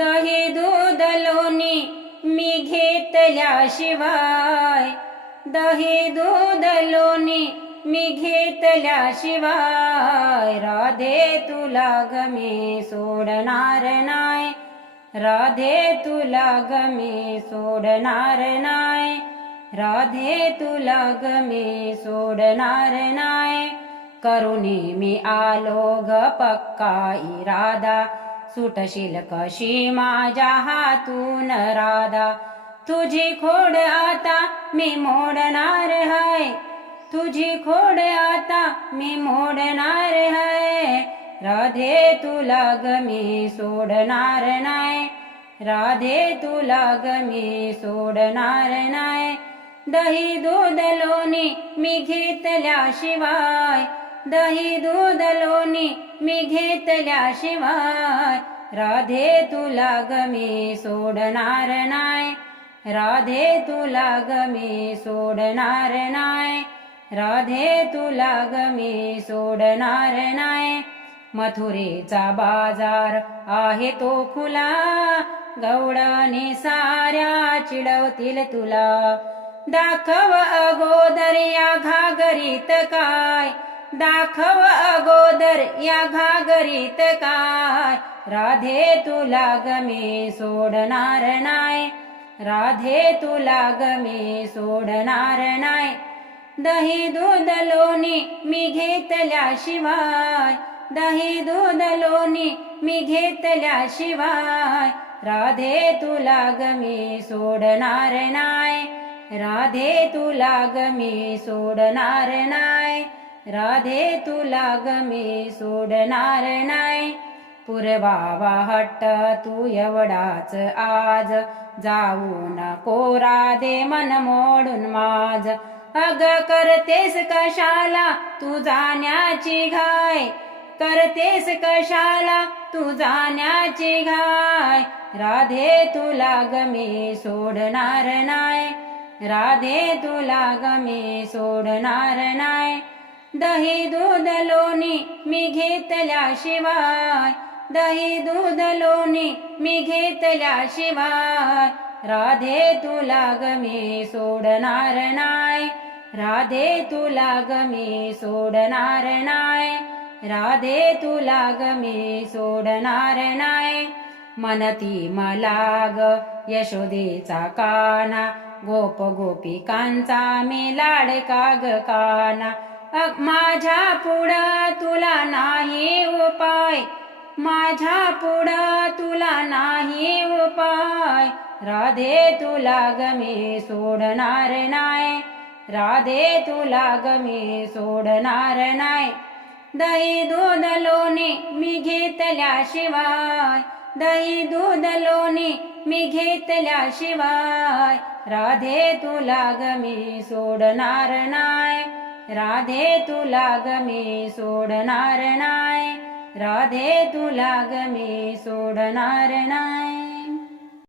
दही दूध लोणी मी घेतल्याशिवाय. दही दूध लोणी मी घेतल्याशिवाय. राधे तुला गमी सोडणार नाय राधे तुला गमी सोडणार नाय राधे तुला गमी सोडणार नाय करुणी मी आलो ग पक्का इरादा. सुटशील कशी माझ्या हातून राधा. तुझी खोड आता मी मोडणार हाय. तुझी खोड आता मी मोडणार हाय. राधे तुला मी सोडणार नाय. राधे तुला मी सोडणार नाय. दही दूध लोणी मी घेतल्याशिवाय दही दूध लोणी मी घेतल्याशिवाय राधे तुला गमी सोडणार नाय राधे तुला गमी सोडणार नाय राधे तुला गमी सोडणार नाय मथुरेचा बाजार आहे तो खुला. गवळणी साऱ्या चिडवतील तुला. दाखव अगोदर या घागरीत काय? दाखव अगोदर या घागरीत काय? राधे तुला गमी सोडणार नाय राधे तुला गमी सोडणार नाय दही दूध लोणी मी घेतल्याशिवाय. दही दूध लोणी मी घेतल्याशिवाय. राधे तुला गमी सोडणार नाय राधे तुला गमी सोडणार नाय राधे तुला गमी सोडणार नाही. पुरवावा हट्ट तू एवढाच आज. जाऊ नको राधे मन मोडून माझ अग करतेस कशाला तू जाण्याची घाय? करतेस कशाला तू जाण्याची घाय? राधे तुला गमी सोडणार नाय राधे तुला गमी सोडणार नाय दही दूध लोणी मी घेतल्याशिवाय दही दूध लोणी मी घेतल्याशिवाय राधे तुला गमे सोडणार नाय राधे तुला गमे सोडणार नाय राधे तुला गमे सोडणार नाय मनती मला ग यशोदेचा काना. गोप गोपिकांचा मी लाडका ग काना. माझ्या पुढं तुला नाही उपाय माझ्या पुढं तुला नाही उपाय राधे तुला गमी सोडणार नाय राधे तुला गमी सोडणार नाय दही दूध लोणी मी घेतल्याशिवाय. दही दूध लोणी मी घेतल्याशिवाय. राधे तुला गमी सोडणार नाय राधे तुला मी सोडणार नाय राधे तुला गमे सोडणार नाय